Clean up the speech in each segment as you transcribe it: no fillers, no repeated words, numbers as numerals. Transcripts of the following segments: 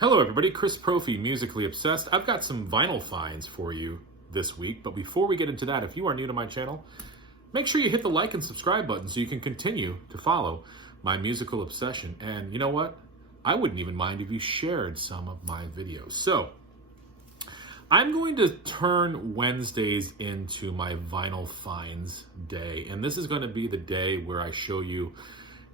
Hello everybody, Chris Profi, Musically Obsessed. I've got some vinyl finds for you this week, but before we get into that, if you are new to my channel, make sure you hit the like and subscribe button so you can continue to follow my musical obsession. And you know what? I wouldn't even mind if you shared some of my videos. So, I'm going to turn Wednesdays into my vinyl finds day, and this is going to be the day where I show you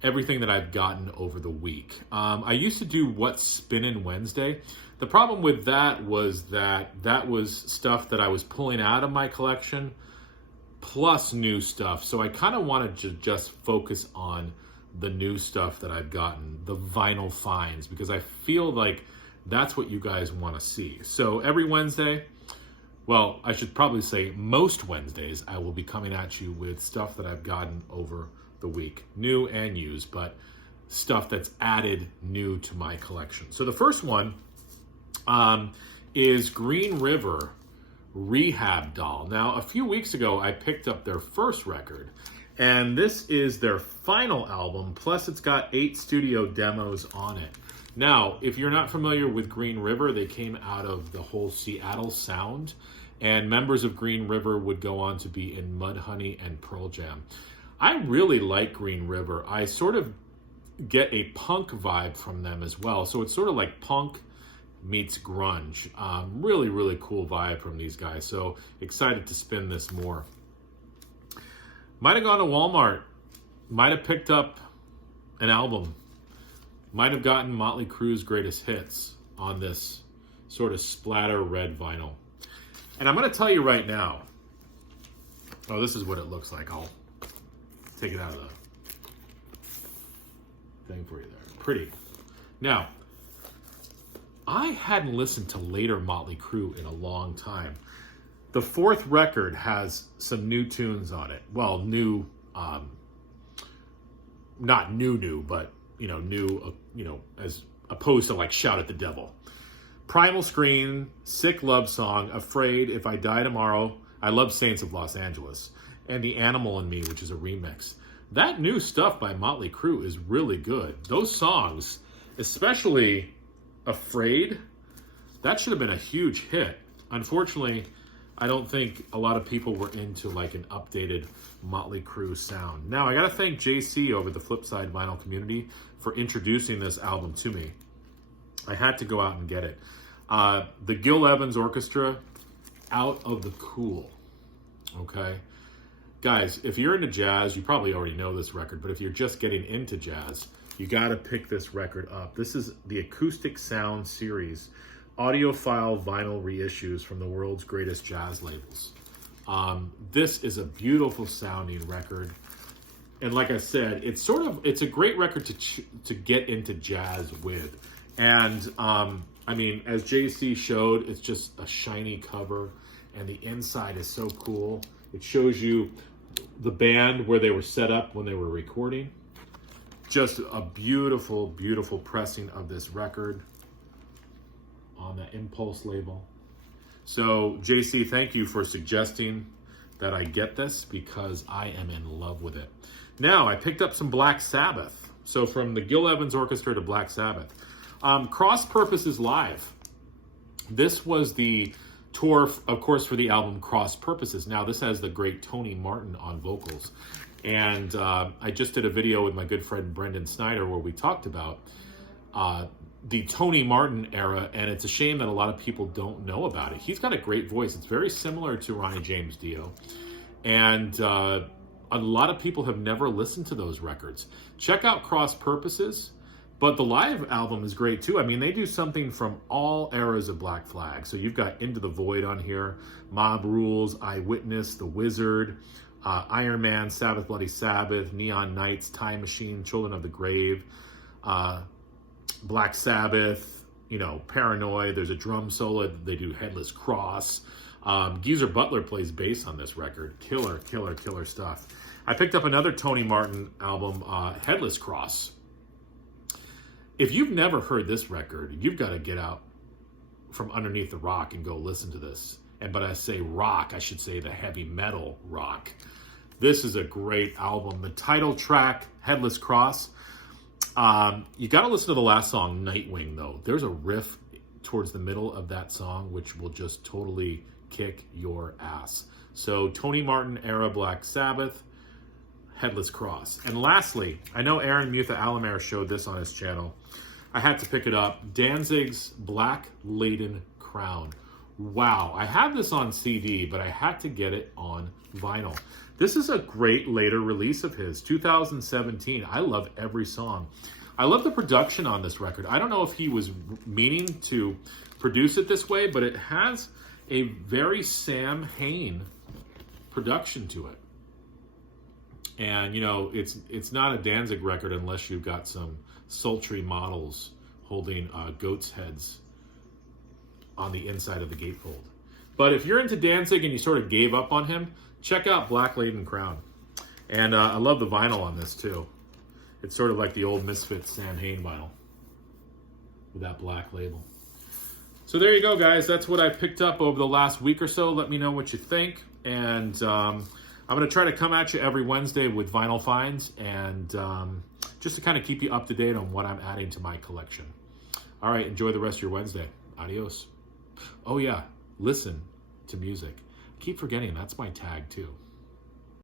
everything that I've gotten over the week. I used to do What's Spinnin' Wednesday. The problem with that was that was stuff that I was pulling out of my collection plus new stuff. So I kind of wanted to just focus on the new stuff that I've gotten, the vinyl finds, because I feel like that's what you guys want to see. So every Wednesday, well, I should probably say most Wednesdays, I will be coming at you with stuff that I've gotten over the week, new and used, but stuff that's added new to my collection. So the first one is Green River Rehab Doll. Now, a few weeks ago, I picked up their first record, and this is their final album, plus it's got 8 studio demos on it. Now, if you're not familiar with Green River, they came out of the whole Seattle sound, and members of Green River would go on to be in Mudhoney and Pearl Jam. I really like Green River. I sort of get a punk vibe from them as well. So it's sort of like punk meets grunge. Really, really cool vibe from these guys. So excited to spin this more. Might have gone to Walmart. Might have picked up an album. Might have gotten Motley Crue's greatest hits on this sort of splatter red vinyl. And I'm going to tell you right now. Oh, this is what it looks like. I'll take it out of the thing for you there. Pretty. Now, I hadn't listened to later Motley Crue in a long time. The fourth record has some new tunes on it. Well, new, not new, but, new, as opposed to like Shout at the Devil. Primal Scream, Sick Love Song, Afraid, If I Die Tomorrow, I Love Saints of Los Angeles, and The Animal in Me, which is a remix. That new stuff by Motley Crue is really good. Those songs, especially Afraid, that should have been a huge hit. Unfortunately, I don't think a lot of people were into like an updated Motley Crue sound. Now, I gotta thank JC over the Flipside Vinyl community for introducing this album to me. I had to go out and get it. The Gil Evans Orchestra, Out of the Cool, okay? Guys, if you're into jazz, you probably already know this record, but if you're just getting into jazz, you got to pick this record up. This is the Acoustic Sound series, audiophile vinyl reissues from the world's greatest jazz labels. This is a beautiful sounding record. And like I said, it's a great record to get into jazz with. And as JC showed, it's just a shiny cover, and the inside is so cool. It shows you the band where they were set up when they were recording. Just a beautiful, beautiful pressing of this record on the Impulse label. So, JC, thank you for suggesting that I get this because I am in love with it. Now, I picked up some Black Sabbath. So, from the Gil Evans Orchestra to Black Sabbath. Cross Purposes Live. This was the tour, of course, for the album Cross Purposes. Now, this has the great Tony Martin on vocals. And I just did a video with my good friend Brendan Snyder where we talked about the Tony Martin era, and it's a shame that a lot of people don't know about it. He's got a great voice. It's very similar to Ronnie James Dio. And a lot of people have never listened to those records. Check out Cross Purposes. But the live album is great too. I mean, they do something from all eras of Black Flag. So you've got Into the Void on here, Mob Rules, Eyewitness, The Wizard, Iron Man, Sabbath Bloody Sabbath, Neon Nights, Time Machine, Children of the Grave, Black Sabbath, Paranoid. There's a drum solo. They do Headless Cross. Geezer Butler plays bass on this record. Killer, killer, killer stuff. I picked up another Tony Martin album, Headless Cross. If you've never heard this record, you've got to get out from underneath the rock and go listen to this. But I say rock, I should say the heavy metal rock. This is a great album. The title track, Headless Cross, You got to listen to the last song, Nightwing, though. There's a riff towards the middle of that song which will just totally kick your ass. So Tony Martin era Black Sabbath, Headless Cross. And lastly, I know Aaron Mutha Alamere showed this on his channel. I had to pick it up. Danzig's Black Laden Crown. Wow, I have this on CD, but I had to get it on vinyl. This is a great later release of his, 2017. I love every song. I love the production on this record. I don't know if he was meaning to produce it this way, but it has a very Sam Hain production to it. And, you know, it's not a Danzig record unless you've got some sultry models holding goat's heads on the inside of the gatefold. But if you're into Danzig and you sort of gave up on him, check out Black Laden Crown. And I love the vinyl on this, too. It's sort of like the old Misfits Sam Hain vinyl with that black label. So there you go, guys. That's what I picked up over the last week or so. Let me know what you think. And I'm going to try to come at you every Wednesday with vinyl finds and just to kind of keep you up to date on what I'm adding to my collection. All right, enjoy the rest of your Wednesday. Adios. Oh, yeah, listen to music. I keep forgetting that's my tag, too.